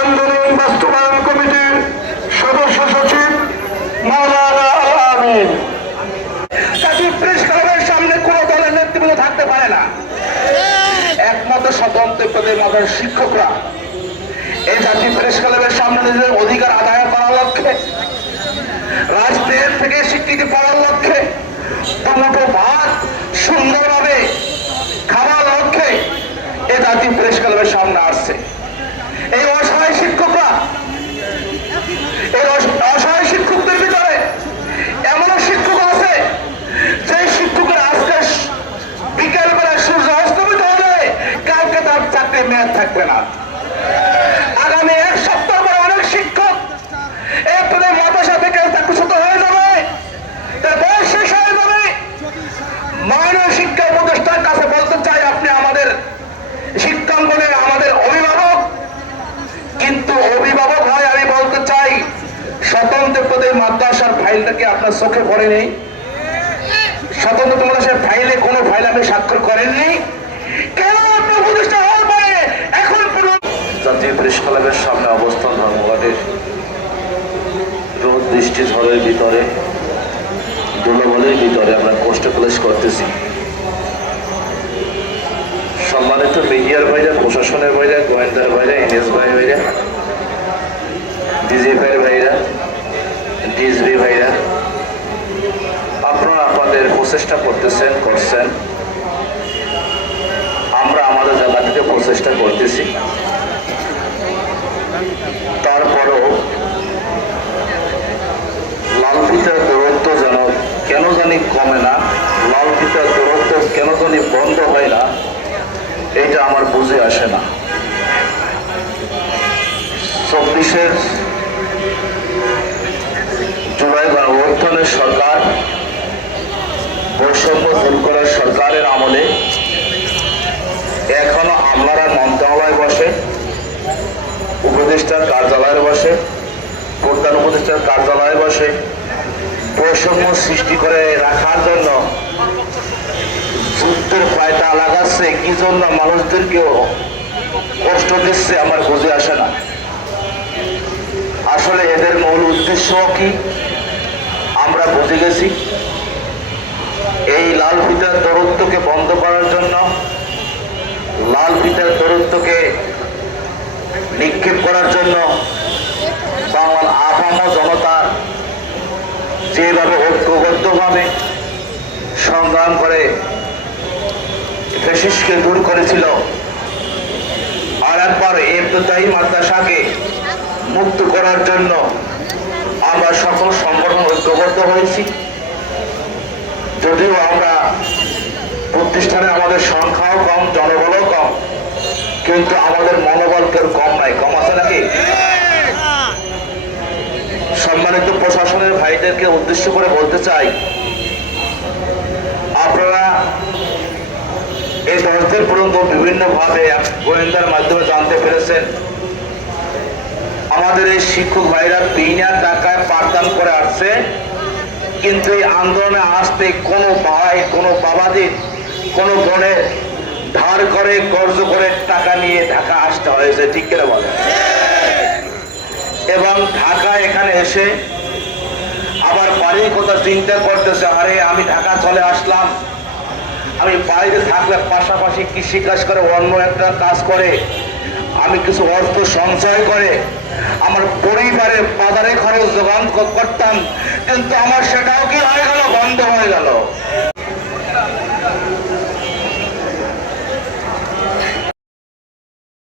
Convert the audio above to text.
আন্দোলন বাস্তবায়ন কমিটির সদস্য সচিব মাওলানা আমিন। জাতীয় প্রেস ক্লাবের সামনে কোন দলের নেতৃত্ব থাকতে পারে না, একমাত্র স্বতন্ত্র পদের মাথার শিক্ষকরা এই জাতীয় প্রেস ক্লাবের সামনে নিজেদের অধিকার আদায় করার লক্ষ্যে, রাজনীতি থেকে স্বীকৃতি পাওয়ার লক্ষ্যে, টমেটো ভাত সুন্দরভাবে খাওয়ার লক্ষ্যে এই জাতীয় প্রেস ক্লাবের সামনে আসছে। এই অসহায় শিক্ষকরা, এই অসহায় শিক্ষকদের ভিতরে এমন শিক্ষক আছে যে শিক্ষকের আজকে বিকেল বেলা সূর্য অস্তমিত হলে কালকে তার চাকরি মেয়াদ থাকবে না। আগামী এক সপ্তাহ পরে অনেক শিক্ষক এপ্রিলে মাদ্রাসা থেকে চাকরিচ্যুত হয়ে যাবে, তার বয়স শেষ হয়ে যাবে। মাননীয় শিক্ষা উপদেষ্টার কাছে বলতে চাই, আপনি আমাদের শিক্ষাঙ্গনে আমাদের অভিভাবক, কিন্তু অভিভাবক হয় আমি বলতে চাই স্বতন্ত্র পদে মাদ্রাসার ফাইলটাকে আপনার চোখে পড়েনি? স্বতন্ত্র মাদ্রাসার ফাইলে কোনো ফাইল আপনি স্বাক্ষর করেননি কেন? আপনি উপদেষ্টা হওয়ার পরে এখন জাতীয় প্রেস ক্লাবের সামনে অবস্থান ধর্মঘটের রোদ বৃষ্টি ঝড়ের ভিতরে, ধুলোবালির ভিতরে আমরা কষ্ট ক্লেশ করতেছি। সম্মানিত মিডিয়ার বাইরে, প্রশাসনের বাইরে, গোয়েন্দার বাইরে, এনএসআই বাইরে, ডিজিএফআই ভাইরা, ডিএসবি ভাইরা, আপনারা আপনাদের প্রচেষ্টা করছেন। আমরা আমাদের জায়গা থেকে প্রচেষ্টা করতেছি। তারপরেও লাল ফিতার দূরত্ব যেন কেন জানি কমে না, লাল ফিতার দূরত্ব কেন জানি বন্ধ হয় না, এটা আমার বুঝে আসে না। 24 জুলাই গণঅভ্যুত্থানের সরকার, বৈষম্য দূর করার সরকারের আমলে এখনো আমলারা মন্ত্রণালয় বসে, উপদেষ্টার কার্যালয়ে বসে, প্রধান উপদেষ্টার কার্যালয়ে বসে বৈষম্য সৃষ্টি করে রাখার জন্য যুদ্ধের পায়তা লাগাচ্ছে। কি জন্য মানুষদেরকেও কষ্ট দিচ্ছে আমার বুঝে আসে না। আসলে এদের মূল উদ্দেশ্য কি আমরা বুঝে গেছি। এই লাল ফিতার দূরত্বকে বন্ধ করার জন্য, লাল ফিতার দূরত্বকে নিক্ষেপ করার জন্য বাংলার আপামর জনতা যেভাবে ঐক্যবদ্ধভাবে সংগ্রাম করে ফ্যাসিস্টকে দূর করেছিল, আর একবার ইবতেদায়ী মাদ্রাসাকে মুক্ত করার জন্য আমরা সকল সংগঠন ঐক্যবদ্ধ হয়েছি। যদিও আমরা প্রতিষ্ঠানে আমাদের সংখ্যাও কম, জনবলও কম, কিন্তু আমাদের মনোবল কেউ কম নাই। কম আছে নাকি? সম্মানিত প্রশাসনের ভাইদেরকে উদ্দেশ্য করে বলতে চাই, আপনারা এই 10 দিন পর্যন্ত বিভিন্নভাবে গোয়েন্দার মাধ্যমে জানতে পেরেছেন আমাদের এই শিক্ষক ভাইরা বিনা টাকায় পাঠদান করে আসছে, কিন্তু এই আন্দোলনে আসতে কোনো ভাই, কোনো বাবাদের, কোনো বোনের ধার করে কর্জ করে টাকা নিয়ে ঢাকা আসতে হয়েছে, ঠিক কিনা বলে? এবং ঢাকা এখানে এসে আবার বাড়ির কথা চিন্তা করতেছে, আরে আমি ঢাকা চলে আসলাম, আমি বাড়িতে থাকলে পাশাপাশি কৃষিকাজ করে অন্য একটা কাজ করে আমি কিছু অর্থ সঞ্চয় করে আমার পরিবারের বাজারে খরচ যোগান করতাম, কিন্তু আমার সেটাও কি হয়ে গেল, বন্ধ হয়ে গেল।